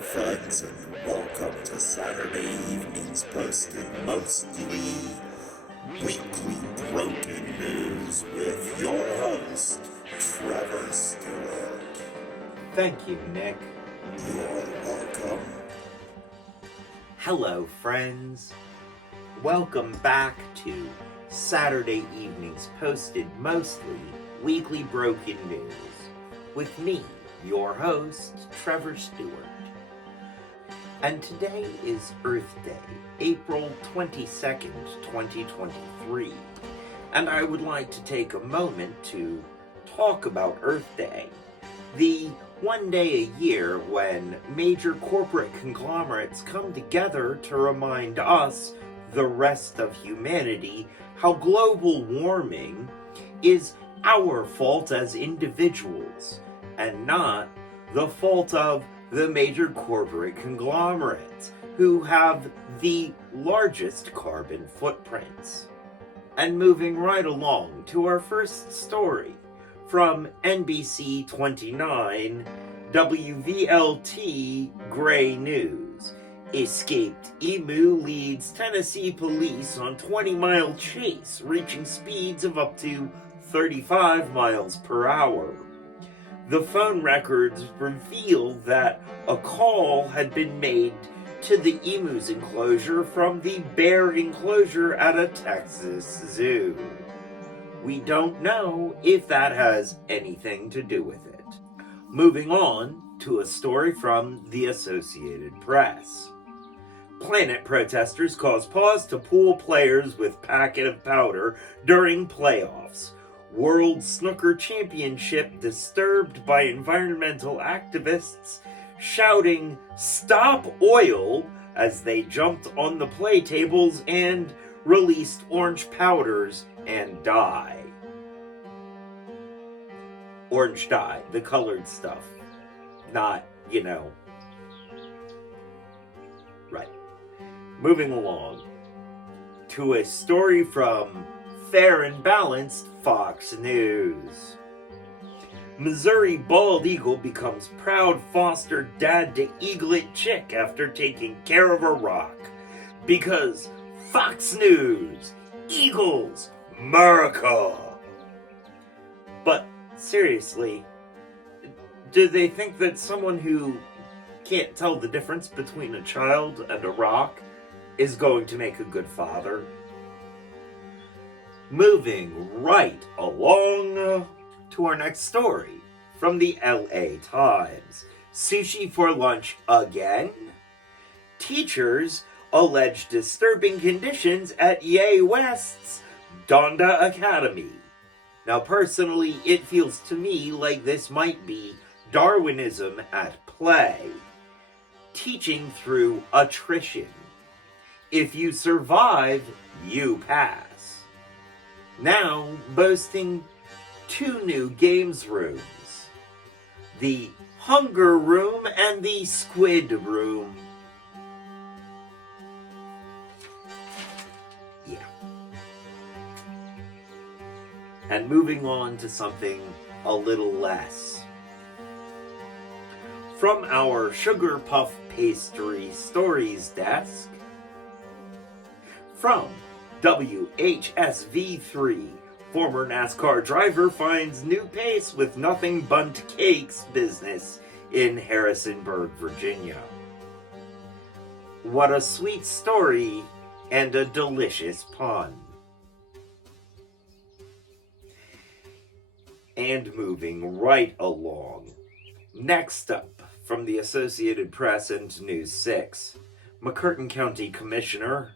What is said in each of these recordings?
friends, and welcome to Saturday evening's posted mostly weekly broken news with your host, Trevor Stewart. Thank you, Nick. You're welcome. Hello, friends. Welcome back to Saturday evening's posted mostly weekly broken news with me, your host, Trevor Stewart. And today is Earth Day, April 22nd, 2023. And I would like to take a moment to talk about Earth Day, the one day a year when major corporate conglomerates come together to remind us, the rest of humanity, how global warming is our fault as individuals and not the fault of the major corporate conglomerates who have the largest carbon footprints. And moving right along to our first story from NBC 29 WVLT Gray News. Escaped emu leads Tennessee police on 20-mile chase, reaching speeds of up to 35 miles per hour. The phone records reveal that a call had been made to the emu's enclosure from the bear enclosure at a Texas zoo. We don't know if that has anything to do with it. Moving on to a story from the Associated Press. Planet protesters cause pause to pool players with packet of powder during playoffs. World Snooker Championship disturbed by environmental activists shouting "Stop Oil" as they jumped on the play tables and released orange powders and dye. Orange dye, the colored stuff. Not, Right. Moving along to a story from Fair and Balanced Fox News. Missouri bald eagle becomes proud foster dad to eaglet chick after taking care of a rock. Because Fox News, Eagles, America. But seriously, do they think that someone who can't tell the difference between a child and a rock is going to make a good father? Moving right along to our next story from the LA Times. Sushi for lunch again? Teachers allege disturbing conditions at Ye West's Donda Academy. Now, personally, it feels to me like this might be Darwinism at play. Teaching through attrition. If you survive, you pass. Now boasting two new games rooms. The Hunger Room and the Squid Room. Yeah. And moving on to something a little less. From our Sugar Puff Pastry Stories desk, from WHSV3, former NASCAR driver finds new pace with nothing but cakes business in Harrisonburg, Virginia. What a sweet story and a delicious pun. And moving right along. Next up, from the Associated Press and News 6, McCurtain County Commissioner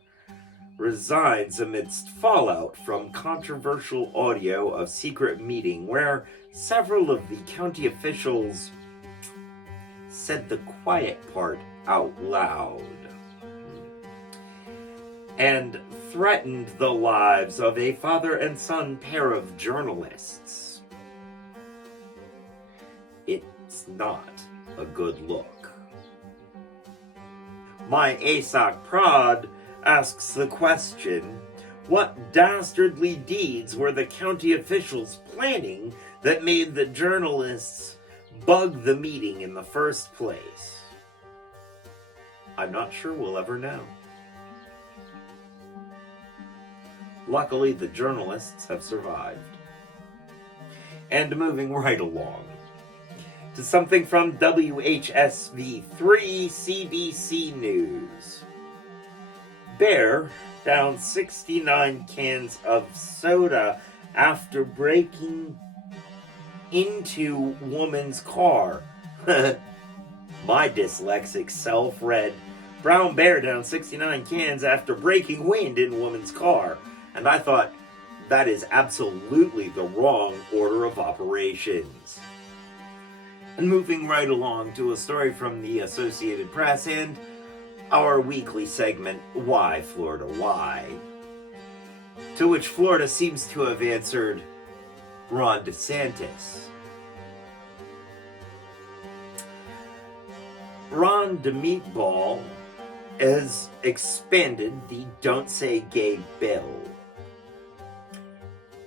resigns amidst fallout from controversial audio of secret meeting where several of the county officials said the quiet part out loud and threatened the lives of a father and son pair of journalists. It's not a good look. My ASOC prod asks the question, what dastardly deeds were the county officials planning that made the journalists bug the meeting in the first place? I'm not sure we'll ever know. Luckily, the journalists have survived. And moving right along to something from WHSV3 CBC News. Bear down 69 cans of soda after breaking into woman's car. My dyslexic self read, brown bear down 69 cans after breaking wind in woman's car. And I thought, that is absolutely the wrong order of operations. And moving right along to a story from the Associated Press and our weekly segment, Why Florida Why? To which Florida seems to have answered, Ron DeSantis. Ron DeMeatball has expanded the Don't Say Gay bill.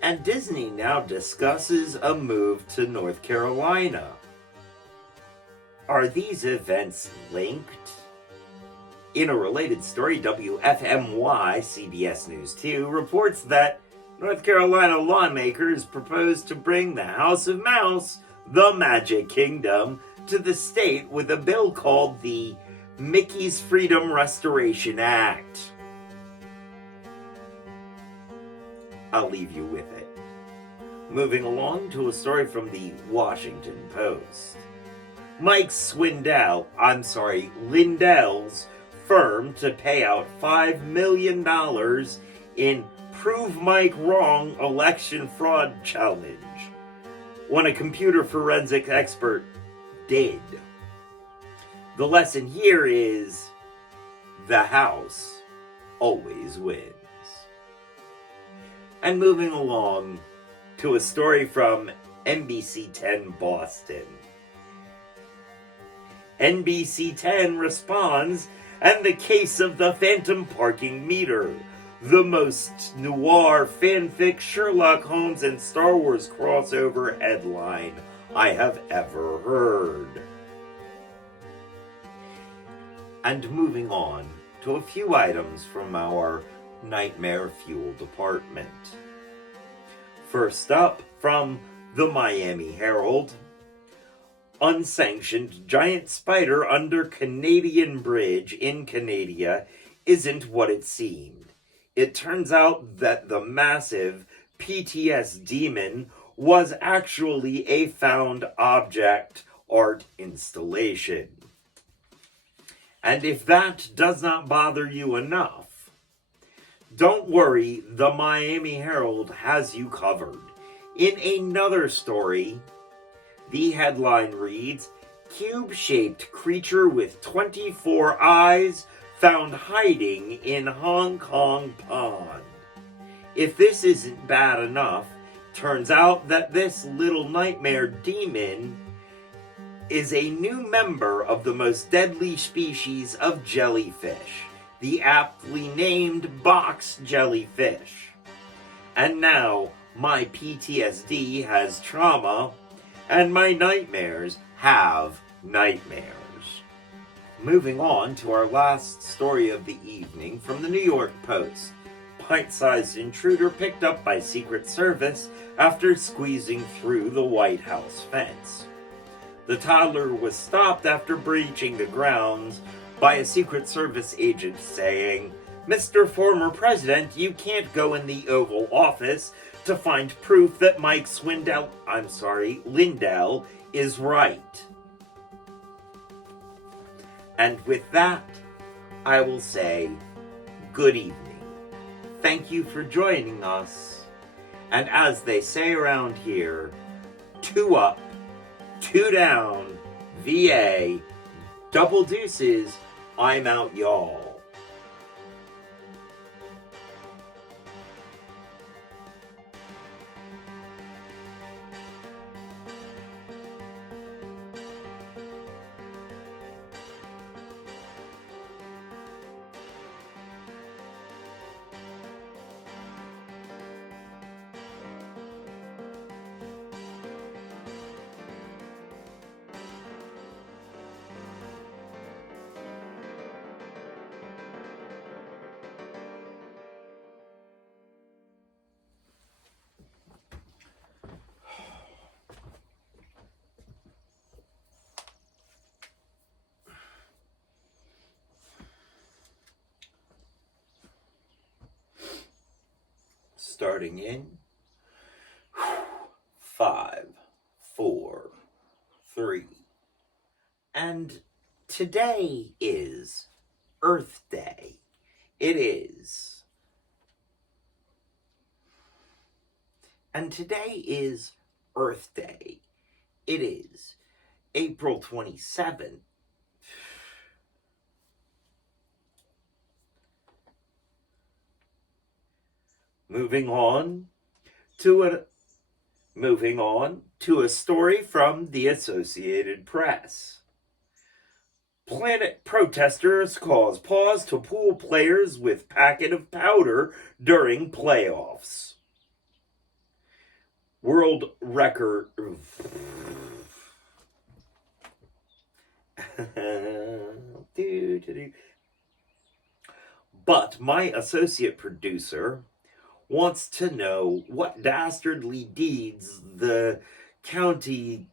And Disney now discusses a move to North Carolina. Are these events linked? In a related story, WFMY, CBS News 2, reports that North Carolina lawmakers propose to bring the House of Mouse, the Magic Kingdom, to the state with a bill called the Mickey's Freedom Restoration Act. I'll leave you with it. Moving along to a story from the Washington Post. Lindell's firm to pay out $5 million in Prove Mike Wrong election fraud challenge when a computer forensic expert did. The lesson here is the House always wins. And moving along to a story from NBC 10 Boston. NBC 10 responds, and the case of the phantom parking meter, the most noir fanfic Sherlock Holmes and Star Wars crossover headline I have ever heard. And moving on to a few items from our Nightmare Fuel department. First up, from the Miami Herald. Unsanctioned giant spider under Canadian Bridge in Canada isn't what it seemed. It turns out that the massive PTS demon was actually a found object art installation. And if that does not bother you enough, don't worry, the Miami Herald has you covered. In another story, the headline reads, Cube-shaped creature with 24 eyes found hiding in Hong Kong pond. If this isn't bad enough, turns out that this little nightmare demon is a new member of the most deadly species of jellyfish, the aptly named box jellyfish. And now, my PTSD has trauma, and my nightmares have nightmares. Moving on to our last story of the evening from the New York Post. Pint-sized intruder picked up by Secret Service after squeezing through the White House fence. The toddler was stopped after breaching the grounds by a Secret Service agent saying, Mr. Former President, you can't go in the Oval Office to find proof that Lindell is right. And with that, I will say good evening. Thank you for joining us. And as they say around here, 2 up, 2 down, VA, double deuces, I'm out, y'all. starting in 5, 4, 3. And today is Earth Day. It is. And today is Earth Day. It is April 27th. Moving on to a story from the Associated Press. Planet protesters cause pause to pool players with packet of powder during playoffs. World record. But my associate producer wants to know what dastardly deeds the county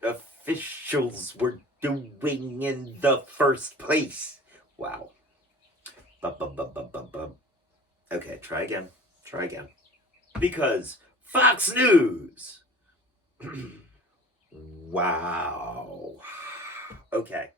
officials were doing in the first place. Wow. Okay, try again. Because Fox News. Wow. Okay.